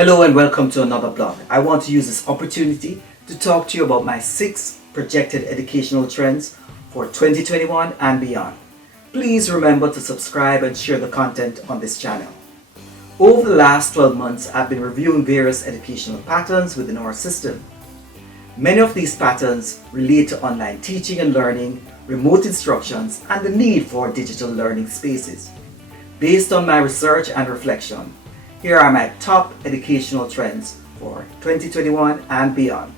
Hello and welcome to another blog. I want to use this opportunity to talk to you about my 6 projected educational trends for 2021 and beyond. Please remember to subscribe and share the content on this channel. Over the last 12 months, I've been reviewing various educational patterns within our system. Many of these patterns relate to online teaching and learning, remote instructions, and the need for digital learning spaces. Based on my research and reflection, here are my top educational trends for 2021 and beyond.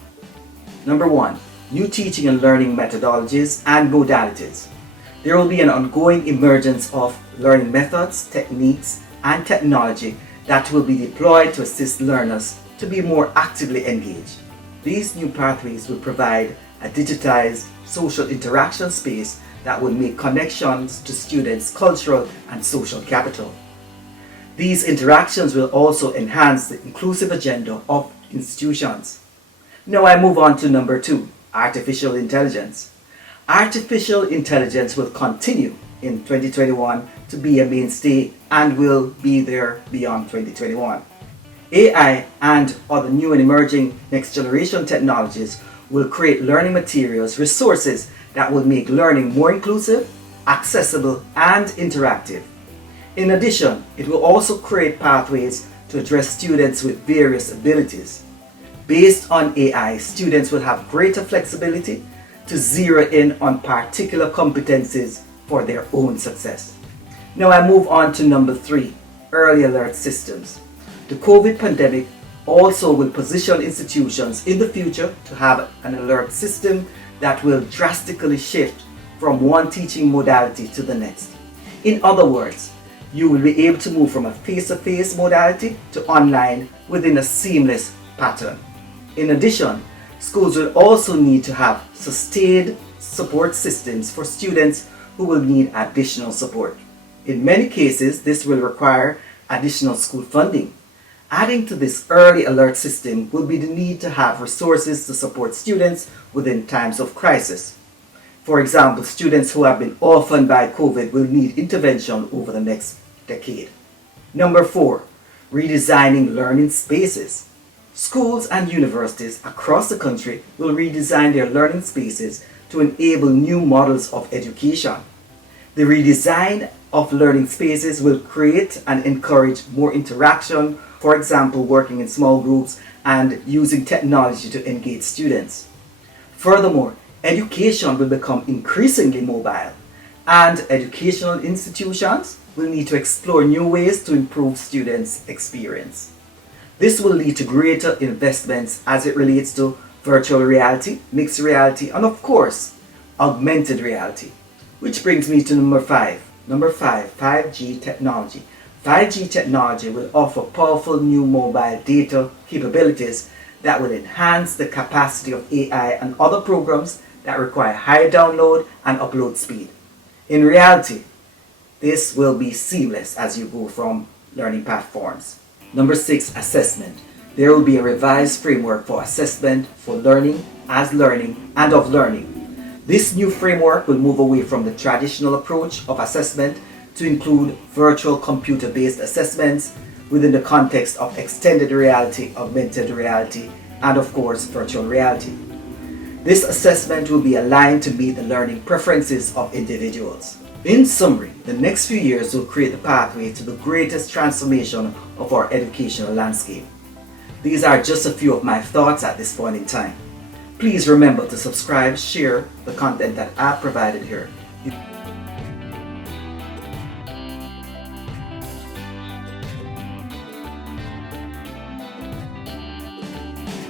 Number 1. New teaching and learning methodologies and modalities. There will be an ongoing emergence of learning methods, techniques, and technology that will be deployed to assist learners to be more actively engaged. These new pathways will provide a digitized social interaction space that will make connections to students' cultural and social capital. These interactions will also enhance the inclusive agenda of institutions. Now I move on to number 2, artificial intelligence. Artificial intelligence will continue in 2021 to be a mainstay and will be there beyond 2021. AI and other new and emerging next generation technologies will create learning materials, resources that will make learning more inclusive, accessible, and interactive. In addition, it will also create pathways to address students with various abilities. Based on AI, students will have greater flexibility to zero in on particular competencies for their own success. Now I move on to number 3, early alert systems. The COVID pandemic also will position institutions in the future to have an alert system that will drastically shift from one teaching modality to the next. In other words, you will be able to move from a face-to-face modality to online within a seamless pattern. In addition, schools will also need to have sustained support systems for students who will need additional support. In many cases, this will require additional school funding. Adding to this early alert system will be the need to have resources to support students within times of crisis. For example, students who have been orphaned by COVID will need intervention over the next decade. Number 4, redesigning learning spaces. Schools and universities across the country will redesign their learning spaces to enable new models of education. The redesign of learning spaces will create and encourage more interaction, for example, working in small groups and using technology to engage students. Furthermore, education will become increasingly mobile, and educational institutions will need to explore new ways to improve students' experience. This will lead to greater investments as it relates to virtual reality, mixed reality, and of course, augmented reality. Which brings me to number 5. Number 5, 5G technology. 5G technology will offer powerful new mobile data capabilities that will enhance the capacity of AI and other programs that require high download and upload speed. In reality, this will be seamless as you go from learning platforms. Number 6, assessment. There will be a revised framework for assessment for learning, as learning, and of learning. This new framework will move away from the traditional approach of assessment to include virtual computer-based assessments within the context of extended reality, augmented reality, and of course, virtual reality. This assessment will be aligned to meet the learning preferences of individuals. In summary, the next few years will create the pathway to the greatest transformation of our educational landscape. These are just a few of my thoughts at this point in time. Please remember to subscribe, share the content that I've provided here.